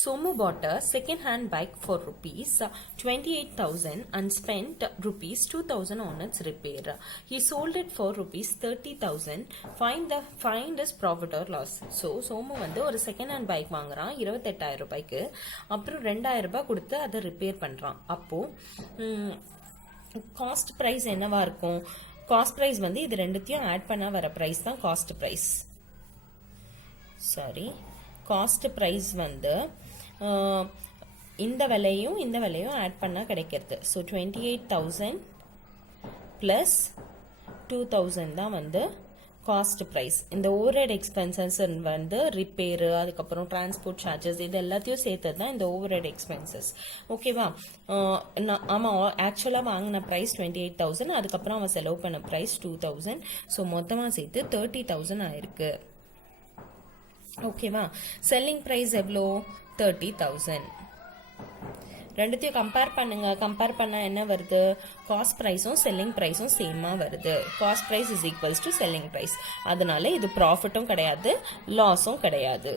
Somu bought a second-hand bike for rupees 28,000 and spent rupees 2,000 on its repair. He sold it for rupees 30,000. Find his profit or loss. So Somu வந்து ஒரு second hand bike வாங்குறான் 28,000 ரூபாய்க்கு. அப்புறம் 2,000 ரூபாய் கொடுத்து அதை repair பண்றான். அப்போ காஸ்ட் பிரைஸ் என்னவா இருக்கும்? காஸ்ட் பிரைஸ் வந்து இது ரெண்டுத்தையும் ஆட் பண்ணா வர பிரைஸ் தான் cost price. Sorry, cost price வந்து இந்த விலையும் ஆட் பண்ணா கிடைக்கிறது. ஸோ 28,000 பிளஸ் 2,000 தான் வந்து காஸ்ட் ப்ரைஸ். இந்த ஓவர்ஹெட் எக்ஸ்பென்சஸ் வந்து ரிப்பேரு, அதுக்கப்புறம் டிரான்ஸ்போர்ட் சார்ஜஸ், இது எல்லாத்தையும் சேர்த்தது தான் இந்த ஓவர்ஹெட் எக்ஸ்பென்சஸ். ஓகேவா? ஆமாம், ஆக்சுவலாக வாங்கின ப்ரைஸ் 28,000, அதுக்கப்புறம் அவன் செலவு பண்ண ப்ரைஸ் 2,000. ஸோ மொத்தமாக சேர்த்து 30,000 ஆயிருக்கு. ஓகேவா? செல்லிங் ப்ரைஸ் எவ்வளோ? 30,000. ரெண்டுத்தையும் கம்பேர் பண்ணுங்க. கம்பேர் பண்ணா என்ன வருது? காஸ்ட் ப்ரைஸும் செல்லிங் ப்ரைஸும் சேமா வருது. Cost price is equals to selling price. அதனால இது ப்ராஃபிட்டும் கிடையாது, லாஸும் கிடையாது.